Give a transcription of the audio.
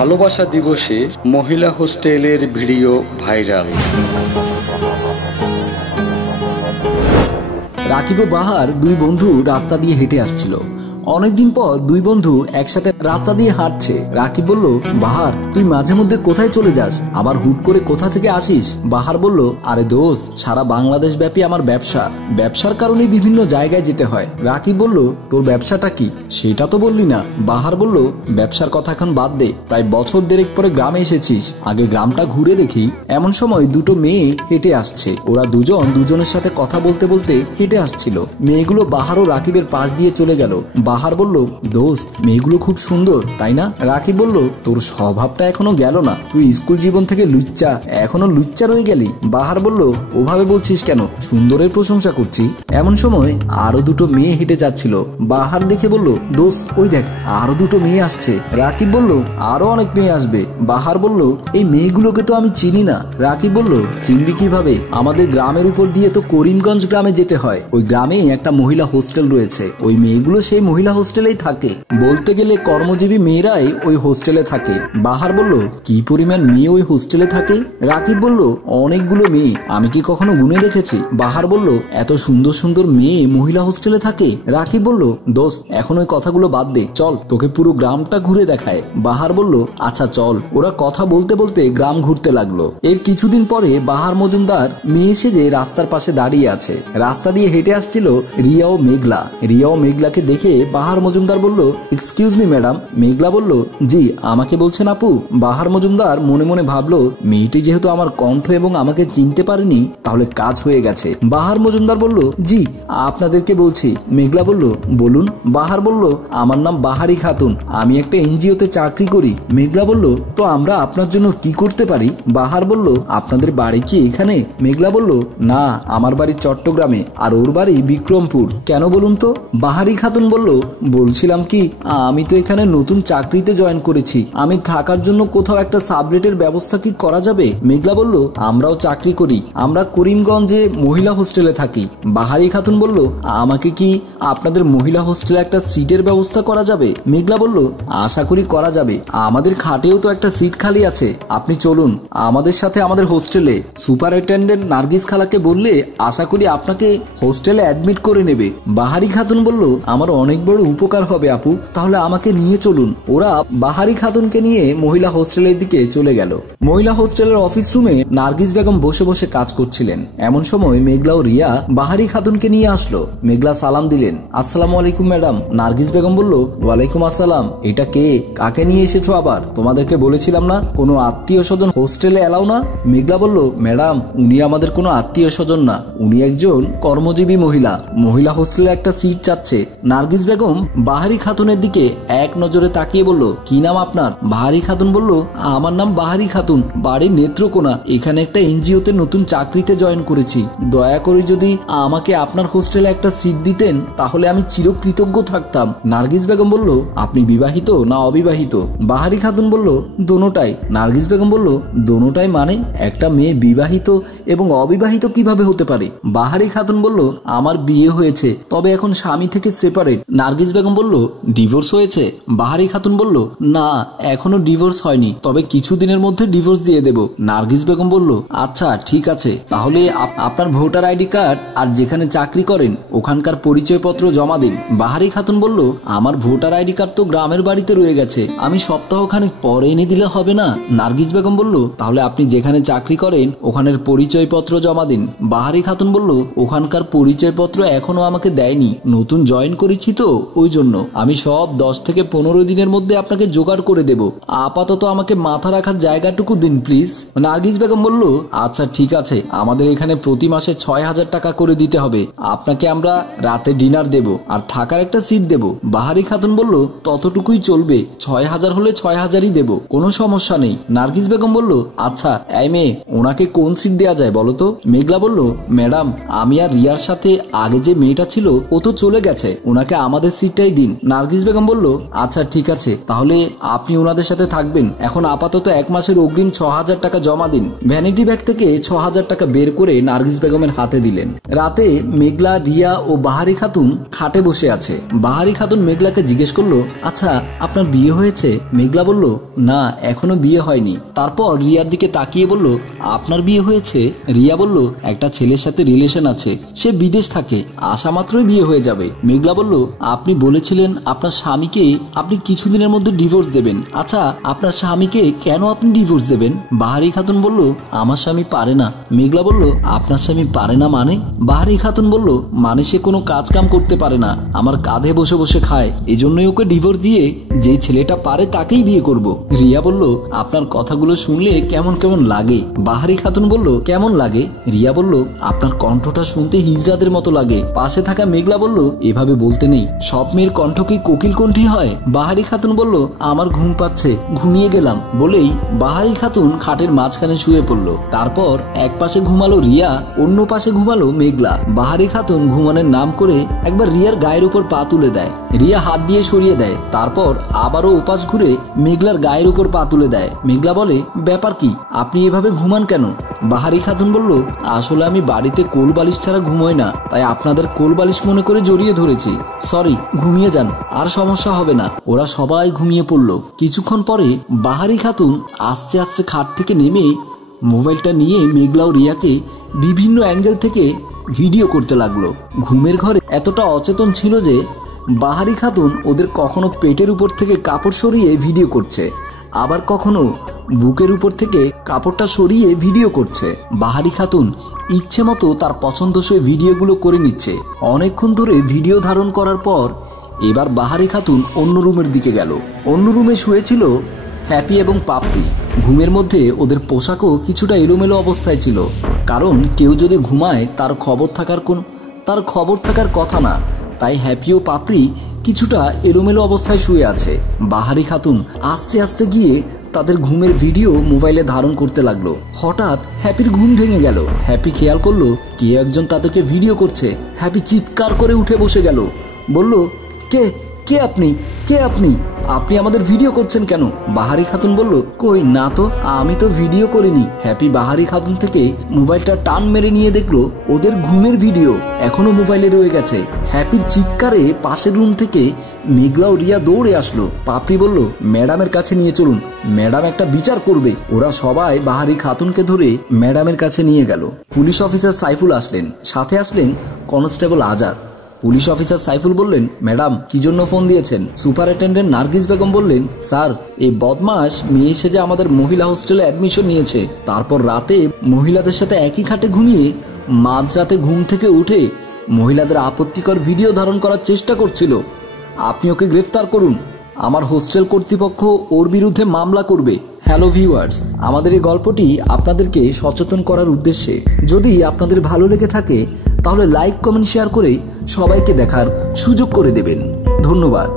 ভালোবাসা দিবসে মহিলা হোস্টেলের ভিডিও ভাইরাল। রাকিব ও বাহার দুই বন্ধু রাস্তা দিয়ে হেঁটে আসছিল। অনেকদিন পর দুই বন্ধু একসাথে রাস্তা দিয়ে হাঁটছে। রাকিব বলল, বাহার তুই মাঝে মধ্যে কোথায় চলে যাস, আবার হুট করে কোথা থেকে আসিস? বাহার বলল, আরে দোস্ত, সারা বাংলাদেশ ব্যাপী আমার ব্যবসার কারণে বিভিন্ন জায়গায় যেতে হয়। রাকিব বলল, তোর ব্যবসাটা কি সেটা তো বললি না। বাহার বলল, ব্যবসার কথা এখন বাদ দে, প্রায় বছর দেড়েক পরে গ্রামে এসেছিস, আগে গ্রামটা ঘুরে দেখি। এমন সময় দুটো মেয়ে হেঁটে আসছে। ওরা দুজনের সাথে কথা বলতে বলতে হেঁটে আসছিল। মেয়েগুলো বাহার ও রাকিবের পাশ দিয়ে চলে গেল। বাহার বলল, দোস্ত, মেয়েগুলো খুব সুন্দর তাই না? রাকিব বলল, তোর স্বভাবটা এখনো গেল না, তুই স্কুল জীবন থেকে এখনো লুচ্চা রয়ে গেলি। বাহার বলল, ওভাবে বলছিস কেন, সুন্দরের প্রশংসা করছি। এমন সময় আরো দুটো মেয়ে হেঁটে যাচ্ছিল। বাহার দেখে বলল, দোস্ত, ওই দেখ আরো দুটো মেয়ে আসছে। রাকিব বলল, আরো অনেক মেয়ে আসবে। বাহার বলল, এই মেয়েগুলোকে তো আমি চিনি না। রাকিব বলল, চিনবি কিভাবে, আমাদের গ্রামের উপর দিয়ে তো করিমগঞ্জ গ্রামে যেতে হয়, ওই গ্রামে একটা মহিলা হোস্টেল রয়েছে, ওই মেয়েগুলো সেই মহিলা হোস্টেলেই থাকে, বলতে গেলে কর্মজীবী মেয়েরাই ওই হোস্টেলে থাকে। বাহার বলল, কি পরিমাণ মেয়ে ওই হোস্টেলে থাকে? রাকিব বলল, অনেকগুলো মেয়ে, আমি কি কখনো গুনে দেখেছি? বাহার বলল, এত সুন্দর সুন্দর মেয়ে মহিলা হোস্টেলে থাকে? রাকিব বলল, দোস্ত, এখন ওই কথাগুলো বাদ দে, চল তোকে পুরো গ্রামটা ঘুরে দেখায়। বাহার বলল, আচ্ছা চল। ওরা কথা বলতে বলতে গ্রাম ঘুরতে লাগলো। এর কিছুদিন পরে বাহার মজুমদার মেয়ে সেজে রাস্তার পাশে দাঁড়িয়ে আছে। রাস্তা দিয়ে হেঁটে আসছিল রিয়া ও মেঘলাকে দেখে বাহার মজুমদার বলল, এক্সকিউজ মি ম্যাডাম। মেঘলা বলল, জি, আমাকে বলছেন আপু? বাহার মজুমদার মনে মনে ভাবলো, মেয়েটি যেহেতু আমার কণ্ঠ এবং আমাকে চিনতে পারেনি, তাহলে কাজ হয়ে গেছে। বাহার মজুমদার বলল, জি, আপনাদেরকে বলছি। মেঘলা বলল, বলুন। বাহার বলল, আমার নাম বাহারি খাতুন, আমি একটা এনজিওতে চাকরি করি। মেঘলা বলল, তো আমরা আপনার জন্য কি করতে পারি? বাহার বলল, আপনাদের বাড়ি কি এখানে? মেঘলা বলল, না, আমার বাড়ি চট্টগ্রামে আর ওর বাড়ি বিক্রমপুর। কেন বলুন তো? বাহারি খাতুন বলল, বলছিলাম কি, আমি তো এখানে নতুন চাকরিতে জয়েন করেছি, আমি থাকার জন্য কোথাও একটা সাবলেটের ব্যবস্থা কি করা যাবে? মেঘলা বলল, আমরাও চাকরি করি, আমরা করিমগঞ্জে মহিলা হোস্টেলে থাকি। বাহারি খাতুন বলল, আমাকে কি আপনাদের মহিলা হোস্টেলে একটা সিটের ব্যবস্থা করা যাবে? মেঘলা বলল, আশা করি করা যাবে, আমাদের খাটেও তো একটা সিট খালি আছে, আপনি চলুন আমাদের সাথে আমাদের হোস্টেলে। সুপারিনটেন্ডেন্ট নার্গিস খালাকে বললে আশা করি আপনাকে হোস্টেলে অ্যাডমিট করে নেবে। বাহারি খাতুন বলল, আমার অনেক বড় উপকার হবে আপু, তাহলে আমাকে নিয়ে চলুন। ওরা বাহারি খাতুনকে নিয়ে মহিলা হোস্টেলের দিকে চলে গেল। মহিলা হোস্টেলের অফিস রুমে নার্গিস বেগম বসে বসে কাজ করছিলেন। এমন সময় মেঘলা ও রিয়া বাহারি খাতুনকে নিয়ে আসলো। মেঘলা সালাম দিলেন, আসসালামু আলাইকুম ম্যাডাম। নার্গিস বেগম বলল, ওয়ালাইকুম আসসালাম। এটা কে, কাকে নিয়ে এসেছো আবার? তোমাদেরকে বলেছিলাম না কোনো আত্মীয় স্বজন হোস্টেলে এলাও না? মেঘলা বলল, ম্যাডাম, উনি আমাদের কোনো আত্মীয় স্বজন না, উনি একজন কর্মজীবী মহিলা হোস্টেলে একটা সিট চাচ্ছে। নার্গিস বেগম বাহারি খাতুনের দিকে এক নজরে তাকিয়ে বলল, কি নাম আপনার? বাহারি খাতুন বলল, আমার নাম বাহারি খাতুন, বাড়ি নেত্রকোনা, এখানে একটা এনজিওতে নতুন চাকরিতে জয়েন করেছি, দয়া করে যদি আমাকে আপনার হোস্টেলে একটা সিট দিতেন তাহলে আমি চিরকৃতজ্ঞ থাকতাম। নার্গিস বেগম বলল, আপনি বিবাহিত না অবিবাহিত? বাহারি খাতুন বলল, দোনোটাই। নার্গিস বেগম বলল, দোনোটাই মানে? একটা মেয়ে বিবাহিত এবং অবিবাহিত কিভাবে হতে পারে? বাহারি খাতুন বলল, আমার বিয়ে হয়েছে, তবে এখন স্বামী থেকে সেপারেট। নার্গিস বেগম বলল, ডিভোর্স হয়েছে? বাহারি খাতুন বলল, না, এখনো ডিভোর্স হয়নি, তবে কিছুদিনের মধ্যে ডিভোর্স দিয়ে দেব। নার্গিস বেগম বলল, আচ্ছা ঠিক আছে, তাহলে আপনার ভোটার আইডি কার্ড আর যেখানে চাকরি করেন ওখানকার পরিচয়পত্র জমা দিন। বাহারি খাতুন বলল, আমার ভোটার আইডি কার্ড তো গ্রামের বাড়িতে রয়ে গেছে, আমি সপ্তাহখানেক পরে এনে দিলে হবে না? নার্গিস বেগম বলল, তাহলে আপনি যেখানে চাকরি করেন ওখানের পরিচয়পত্র জমা দিন। বাহারি খাতুন বলল, ওখানকার পরিচয়পত্র এখনো আমাকে দেয়নি, নতুন জয়েন করেছি তো ওই জন্য, আমি সব 10 থেকে 15 দিনের মধ্যে আপনাকে জোগাড় করে দেব, আপাতত আমাকে মাথা রাখার জায়গাটুকু দিন প্লিজ। নার্গিস বেগম বলল, আচ্ছা ঠিক আছে, আমাদের এখানে প্রতি মাসে 6,000 টাকা করে দিতে হবে, আপনাকে আমরা রাতে ডিনার দেব আর থাকার একটা সিট দেব। বাহারি খাতুন বলল, ততটুকুই চলবে, 6,000 হলে 6,000ই দেব, কোনো সমস্যা নেই। নার্গিস বেগম বলল, আচ্ছা এই মেয়ে, ওনাকে কোন সিট দেওয়া যায় বলো তো? মেঘলা বলল, ম্যাডাম, আমি আর রিয়ার সাথে আগে যে মেয়েটা ছিল ও তো চলে গেছে, ওনাকে আমাদের আমাদের সিটটাই দিন। নার্গিস বেগম বলল, আচ্ছা ঠিক আছে, তাহলে আপনি ওনাদের সাথে থাকবেন। এখন আপাতত 1 মাসের অগ্রিম 6,000 টাকা জমা দিন। ভ্যানিটি ব্যাগ থেকে 6,000 টাকা বের করে নার্গিস বেগমের হাতে দিলেন। রাতে মেঘলা, রিয়া ও বাহারি খাতুন খাটে বসে আছে। বাহারি খাতুন মেঘলাকে জিজ্ঞেস করলো, আচ্ছা আপনার বিয়ে হয়েছে? মেঘলা বলল, না এখনো বিয়ে হয়নি। তারপর রিয়ার দিকে তাকিয়ে বলল, আপনার বিয়ে হয়েছে? রিয়া বলল, একটা ছেলের সাথে রিলেশন আছে, সে বিদেশ থাকে, আসা মাত্রই বিয়ে হয়ে যাবে। মেঘলা বলল, আপনি বলেছিলেন আপনার স্বামীকে আপনি কিছুদিনের মধ্যে ডিভোর্স দেবেন। আচ্ছা আপনার স্বামীকে কেন আপনি ডিভোর্স দেবেন? বাহারি খাতুন বলল, আমার স্বামী পারে না। মেঘলা বলল, আপনার স্বামী পারে না মানে? বাহারি খাতুন বলল, মানে সে কোনো কাজ কাম করতে পারে না, আমার কাঁধে বসে বসে খায়, এজন্যই ওকে ডিভোর্স দিয়ে যে ছেলেটা পারে তাকেই বিয়ে করব। রিয়া বলল, আপনার কথাগুলো শুনলে কেমন কেমন লাগে। বাহারি খাতুন বলল, কেমন লাগে? রিয়া বলল, আপনার কণ্ঠটা শুনতে হিজড়াদের মতো লাগে। পাশে থাকা মেঘলা বলল, এভাবে বলতে নেই, সব মেয়ের কণ্ঠ কি কোকিল কণ্ঠী হয়? বাহারি খাতুন বলল, আমার ঘুম পাচ্ছে, ঘুমিয়ে গেলাম। বলেই বাহারি খাতুন খাটের মাঝখানে শুয়ে পড়ল। তারপর এক পাশে ঘুমালো রিয়া, অন্য পাশে ঘুমালো মেঘলা। বাহারি খাতুন ঘুমানোর নাম করে একবার রিয়ার গায়ের উপর পা তুলে দেয়। রিয়া হাত দিয়ে সরিয়ে দেয়। তারপর আবারও ওপাশ ঘুরে মেঘলার গায়ের উপর পা তুলে দেয়। মেঘলা বলে, ব্যাপার কি, আপনি এভাবে ঘুমান কেন? বাহারি খাতুন বলল, আসলে আমি বাড়িতে কোল বালিশ ছাড়া ঘুমোই না, তাই আপনাদের কোল বালিশ মনে করে জড়িয়ে ধরেছি। সরি, ঘুমিয়ে যান, আর সমস্যা হবে না। ওরা সবাই ঘুমিয়ে পড়ল। কিছুক্ষণ পরে বাহারি খাতুন আস্তে আস্তে খাট থেকে নেমে মোবাইলটা নিয়ে মেঘলা ও রিয়াকে বিভিন্ন অ্যাঙ্গেল থেকে ভিডিও করতে লাগলো। ঘুমের ঘরে এতটা অচেতন ছিল যে বাহারি খাতুন ওদের কখনো পেটের উপর থেকে কাপড় সরিয়ে ভিডিও করছে, আবার কখনো বুকের উপর থেকে কাপড়টা সরিয়ে ভিডিও করছে। বাহারি খাতুন ইচ্ছে মতো তার পছন্দসই ভিডিওগুলো করে নিচ্ছে। অনেকক্ষণ ধরে ভিডিও ধারণ করার পর এবার বাহারি খাতুন অন্য রুমের দিকে গেল। অন্য রুমে শুয়েছিল হ্যাপি এবং পাপড়ি। ঘুমের মধ্যে ওদের পোশাকও কিছুটা এলোমেলো অবস্থায় ছিল, কারণ কেউ যদি ঘুমায় তার খবর থাকার কথা না, তাই হ্যাপি ও পাপড়ি কিছুটা এলোমেলো অবস্থায় শুয়ে আছে। বাহারি খাতুন আস্তে আস্তে গিয়ে তাদের ঘুমের ভিডিও মোবাইলে ধারণ করতে লাগলো। হঠাৎ হ্যাপির ঘুম ভেঙে গেল। হ্যাপি খেয়াল করলো কেউ একজন তাদেরকে ভিডিও করছে। হ্যাপি চিৎকার করে উঠে বসে গেল, বলল, কে কে আপনি কে আপনি আপনি আমাদের ভিডিও করছেন কেন? বাহারি খাতুন বলল, কই না তো, আমি তো ভিডিও করিনি। হ্যাপি বাহারি খাতুন থেকে মোবাইলটা টান মেরে নিয়ে দেখলো ওদের ঘুমের ভিডিও এখনো মোবাইলে রয়ে গেছে। হ্যাপির চিৎকারে পাশের রুম থেকে মেঘলা ও রিয়া দৌড়ে আসলো। পাপড়ি বলল, ম্যাডামের কাছে নিয়ে চলুন, ম্যাডাম একটা বিচার করবে। ওরা সবাই বাহারি খাতুনকে ধরে ম্যাডামের কাছে নিয়ে গেল। পুলিশ অফিসার সাইফুল আসলেন, সাথে আসলেন constable Azad. Police officer Saiful বললেন, ম্যাডাম কি জন্য ফোন দিয়েছেন? সুপারিনটেন্ডেন্ট নার্গিস বেগম বললেন, স্যার এই বদমাস মেয়ে সেজে আমাদের মহিলা হোস্টেলে অ্যাডমিশন নিয়েছে, তারপর রাতে মহিলাদের সাথে একই খাটে ঘুমিয়ে মাঝরাতে ঘুম থেকে উঠে মহিলাদের আপত্তিকর ভিডিও ধারণ করার চেষ্টা করছিল। আপনি ওকে গ্রেফতার করুন, আমার হোস্টেল কর্তৃপক্ষ ওর বিরুদ্ধে মামলা করবে। হ্যালো ভিউয়ার্স, আমাদের এই গল্পটি আপনাদেরকে সচেতন করার উদ্দেশ্যে। যদি আপনাদের ভালো লেগে থাকে তাহলে লাইক, কমেন্ট, শেয়ার করে সবাইকে দেখার সুযোগ করে দেবেন। ধন্যবাদ।